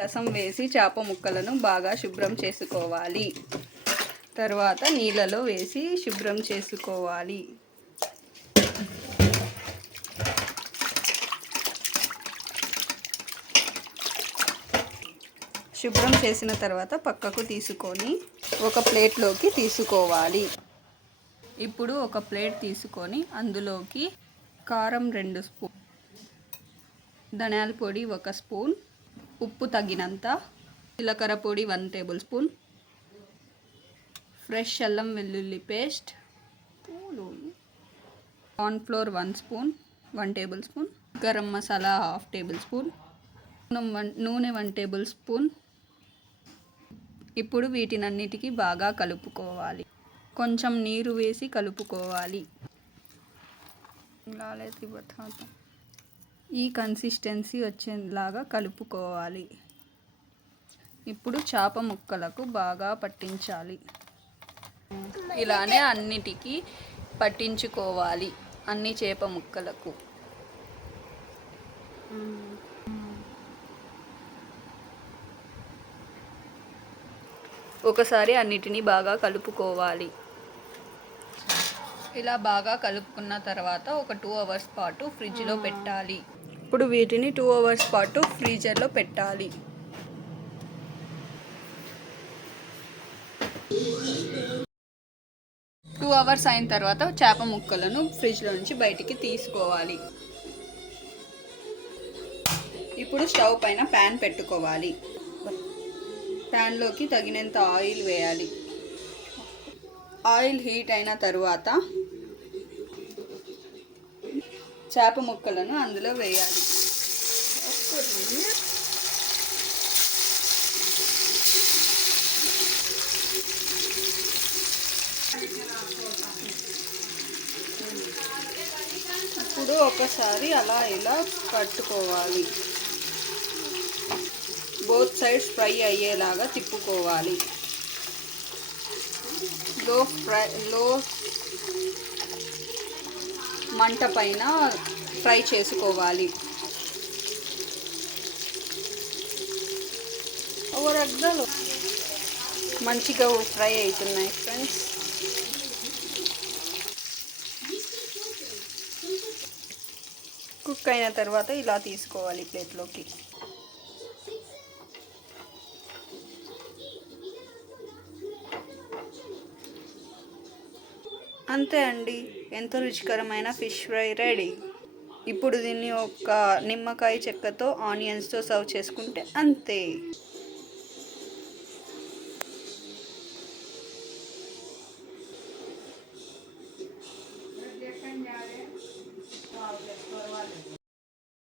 రసం వేసి చేప ముక్కలను బాగా శుభ్రం చేసుకోవాలి. తర్వాత నీళ్ళలో వేసి శుభ్రం చేసుకోవాలి. శుభ్రం చేసిన తర్వాత పక్కకు తీసుకొని ఒక ప్లేట్లోకి తీసుకోవాలి. ఇప్పుడు ఒక ప్లేట్ తీసుకొని అందులోకి కారం 2 స్పూన్, ధనియాల పొడి 1 స్పూన్, ఉప్పు తగినంత, జీలకర్ర పొడి 1 టేబుల్ స్పూన్, ఫ్రెష్ అల్లం వెల్లుల్లి paste, cornflour 1 spoon 1 tablespoon, garam masala 1/2 tablespoon, నూనె 1 టేబుల్ స్పూన్. ఇప్పుడు వీటినన్నిటికీ బాగా కలుపుకోవాలి. కొంచెం నీరు వేసి కలుపుకోవాలి. ఈ కన్సిస్టెన్సీ వచ్చేలాగా కలుపుకోవాలి. ఇప్పుడు చేప ముక్కలకు బాగా పట్టించాలి. ఇలానే అన్నిటికీ పట్టించుకోవాలి, అన్ని చేప ముక్కలకు. ఒకసారి అన్నిటినీ బాగా కలుపుకోవాలి. ఇలా బాగా కలుపుకున్న తర్వాత ఒక 2 అవర్స్ పాటు ఫ్రిడ్జ్లో పెట్టాలి. ఇప్పుడు వీటిని 2 అవర్స్ పాటు ఫ్రీజర్లో పెట్టాలి. 2 అవర్స్ అయిన తర్వాత చేప ముక్కలను ఫ్రిడ్జ్లో నుంచి బయటికి తీసుకోవాలి. ఇప్పుడు స్టవ్ పైన ప్యాన్ పెట్టుకోవాలి. ప్యాన్లోకి తగినంత ఆయిల్ వేయాలి. ఆయిల్ హీట్ అయిన తరువాత చేప ముక్కలను అందులో వేయాలి. ఇప్పుడు ఒకసారి అలా ఇలా కట్టుకోవాలి. బోత్ సైడ్స్ ఫ్రై అయ్యేలాగా తిప్పుకోవాలి. లో మంట పైన ఫ్రై చేసుకోవాలి. మంచిగా ఫ్రై అవుతున్నాయి ఫ్రెండ్స్. కుక్ అయిన తర్వాత ఇలా తీసుకోవాలి ప్లేట్లోకి. అంతే అండి, ఎంతో రుచికరమైన ఫిష్ ఫ్రై రెడీ. ఇప్పుడు దీన్ని ఒక నిమ్మకాయ చెక్కతో ఆనియన్స్తో సర్వ్ చేసుకుంటే అంతే.